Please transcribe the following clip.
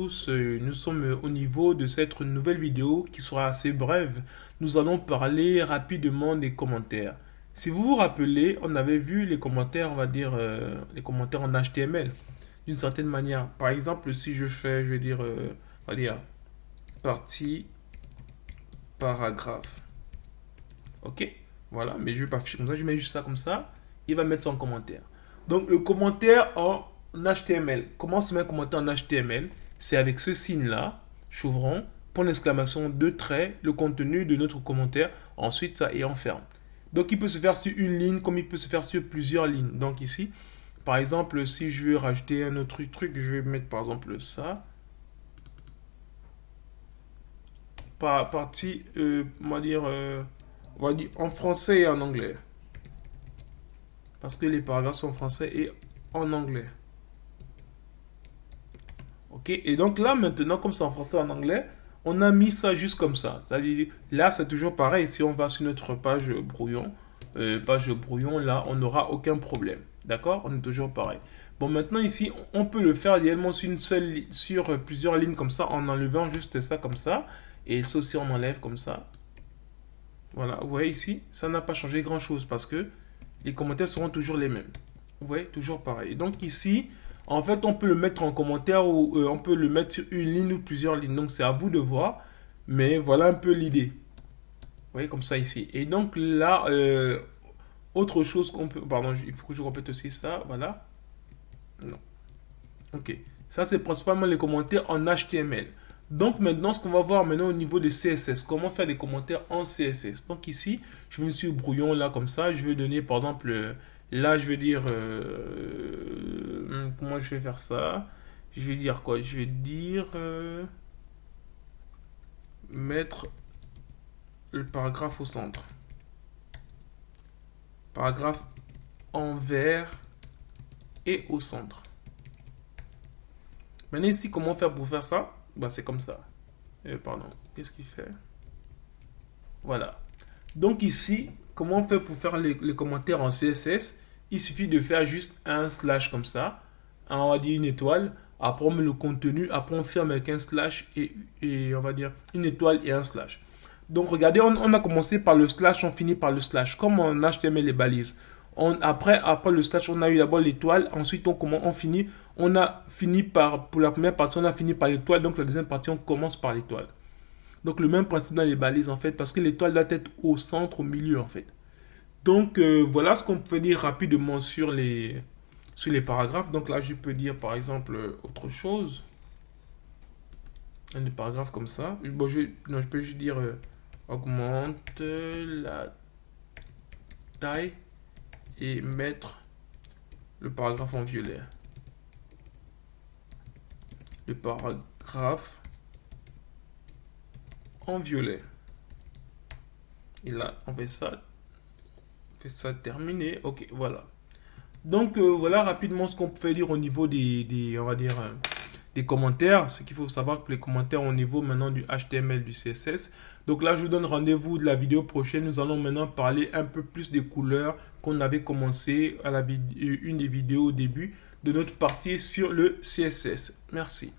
tous, nous sommes au niveau de cette nouvelle vidéo qui sera assez brève. Nous allons parler rapidement des commentaires. Si vous vous rappelez, on avait vu les commentaires, on va dire, les commentaires en HTML d'une certaine manière. Par exemple, si je fais, je vais dire, on va dire, partie, paragraphe. Ok, voilà, mais je vais pas afficher comme ça, je mets juste ça comme ça. Il va mettre son commentaire. Donc, le commentaire en HTML. Comment se met un commentaire en HTML? C'est avec ce signe-là, chevron, point d'exclamation, deux traits, le contenu de notre commentaire, ensuite ça et on ferme. Donc, il peut se faire sur une ligne comme il peut se faire sur plusieurs lignes. Donc, ici, par exemple, si je veux rajouter un autre truc, je vais mettre par exemple ça. Partie, on va dire en français et en anglais. Parce que les paragraphes sont en français et en anglais. Ok, et donc là maintenant, comme c'est en français et en anglais, on a mis ça juste comme ça. C'est-à-dire, là c'est toujours pareil. Si on va sur notre page brouillon, là on n'aura aucun problème. D'accord? On est toujours pareil. Bon, maintenant ici, on peut le faire idéalement sur sur plusieurs lignes comme ça, en enlevant juste ça comme ça. Et ça aussi, on enlève comme ça. Voilà, vous voyez ici, ça n'a pas changé grand-chose parce que les commentaires seront toujours les mêmes. Vous voyez, toujours pareil. Donc ici, en fait, on peut le mettre en commentaire ou on peut le mettre sur une ligne ou plusieurs lignes. Donc c'est à vous de voir. Mais voilà un peu l'idée. Vous voyez, comme ça ici. Et donc là, autre chose qu'on peut... Pardon, il faut que je répète aussi ça. Voilà. Non. Ok. Ça, c'est principalement les commentaires en HTML. Donc maintenant, ce qu'on va voir maintenant au niveau des CSS, comment faire des commentaires en CSS. Donc ici, je me suis brouillon là comme ça. Je vais donner par exemple, là je vais dire, comment je vais faire ça? Je vais dire quoi? Je vais dire, mettre le paragraphe au centre. Paragraphe en vert et au centre. Maintenant ici, comment faire pour faire ça? Bah, c'est comme ça. Pardon, qu'est-ce qu'il fait? Voilà. Donc ici, comment on fait pour faire les commentaires en CSS? Il suffit de faire juste un slash comme ça. On va dire une étoile. Après, on met le contenu. Après, on ferme avec un slash et on va dire une étoile et un slash. Donc, regardez, on a commencé par le slash, on finit par le slash. Comme en HTML les balises. Après le slash, on a eu d'abord l'étoile. Ensuite, on finit. On a fini par, pour la première partie, on a fini par l'étoile. Donc, la deuxième partie, on commence par l'étoile. Donc le même principe dans les balises en fait, parce que l'étoile doit être au centre, au milieu en fait. Donc voilà ce qu'on peut dire rapidement sur les paragraphes. Donc là je peux dire par exemple autre chose. Un des paragraphes comme ça. Bon, non, je peux juste dire augmente la taille et mettre le paragraphe en violet. Le paragraphe en violet. Et là, on fait ça terminé. Ok, voilà. Donc voilà rapidement ce qu'on peut dire au niveau on va dire, des commentaires. Ce qu'il faut savoir que les commentaires au niveau maintenant du HTML, du CSS. Donc là, je vous donne rendez-vous de la vidéo prochaine. Nous allons maintenant parler un peu plus des couleurs qu'on avait commencé à une des vidéos au début de notre partie sur le CSS. Merci.